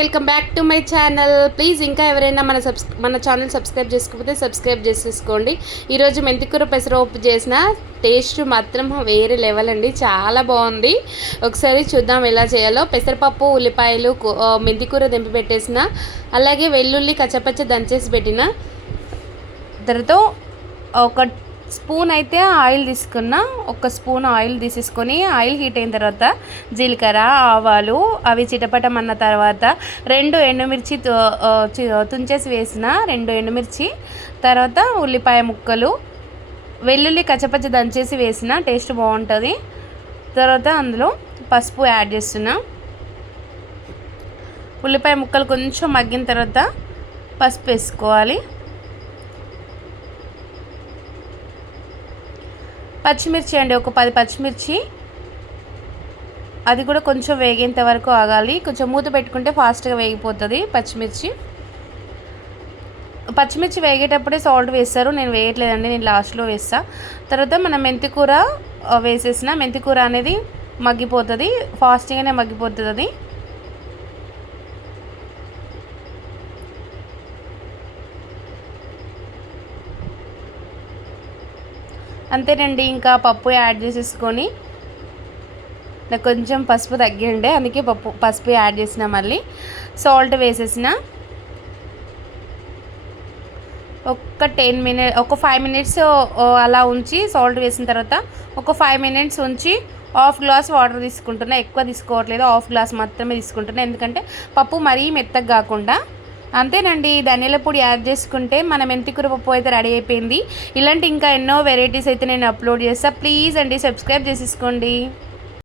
Welcome back to my channel. Please ఇంకా ఎవరైనా మన సబ్స్ మన ఛానల్ సబ్స్క్రైబ్ చేసుకోకపోతే సబ్స్క్రైబ్ చేసేసుకోండి. ఈరోజు మెంతికూర పెసరపప్పు చేసిన టేస్ట్ మాత్రం వేరే లెవెల్ అండి. చాలా బాగుంది. ఒకసారి చూద్దాం ఎలా చేయాలో. పెసరపప్పు ఉల్లిపాయలు మెంతికూర దింపి పెట్టేసిన అలాగే వెల్లుల్లి కచ్చపచ్చ దంచేసి పెట్టిన. తర్వాత ఒక స్పూన్ అయితే ఆయిల్ తీసుకున్న ఒక స్పూన్ ఆయిల్ తీసేసుకొని ఆయిల్ హీట్ అయిన తర్వాత జీలకర్ర ఆవాలు అవి చిటపటమన్న తర్వాత రెండు ఎండుమిర్చి తుంచేసి వేసిన రెండు ఎండుమిర్చి తర్వాత ఉల్లిపాయ ముక్కలు వెల్లుల్లి కచ్చపచ్చ దంచేసి వేసిన టేస్ట్ బాగుంటుంది. తర్వాత అందులో పసుపు యాడ్ చేస్తున్నా. ఉల్లిపాయ ముక్కలు కొంచెం మగ్గిన తర్వాత పసుపు వేసుకోవాలి. పచ్చిమిర్చి అండి ఒక పది పచ్చిమిర్చి. అది కూడా కొంచెం వేగేంత వరకు ఆగాలి. కొంచెం మూత పెట్టుకుంటే ఫాస్ట్గా వేగిపోతుంది పచ్చిమిర్చి. పచ్చిమిర్చి వేగేటప్పుడే సాల్ట్ వేస్తారు. నేను వేయట్లేదండి నేను లాస్ట్లో వేస్తా. తర్వాత మనం మెంతికూర వేసేసిన మెంతికూర అనేది మగ్గిపోతుంది. ఫాస్ట్గానే మగ్గిపోతుంది అది. అంతేనండి ఇంకా పప్పు యాడ్ చేసేసుకొని నాకు కొంచెం పసుపు తగ్గిండే అందుకే పప్పు పసుపు యాడ్ చేసిన మళ్ళీ. సాల్ట్ వేసేసిన. ఒక టెన్ మినిట్ ఒక ఫైవ్ మినిట్స్ అలా ఉంచి సాల్ట్ వేసిన తర్వాత ఒక ఫైవ్ మినిట్స్ ఉంచి హాఫ్ గ్లాస్ వాటర్ తీసుకుంటున్నా. ఎక్కువ తీసుకోవట్లేదు హాఫ్ గ్లాస్ మాత్రమే తీసుకుంటున్నా. ఎందుకంటే పప్పు మరీ మెత్తగా కాకుండా అంతేనండి ధనియాల పొడి యాడ్ చేసుకుంటే మన మెంతికూర పప్పు అయితే రెడీ అయిపోయింది. ఇలాంటి ఇంకా ఎన్నో వెరైటీస్ అయితే నేను అప్లోడ్ చేస్తాను ప్లీజ్ అండి సబ్స్క్రైబ్ చేసేసుకోండి.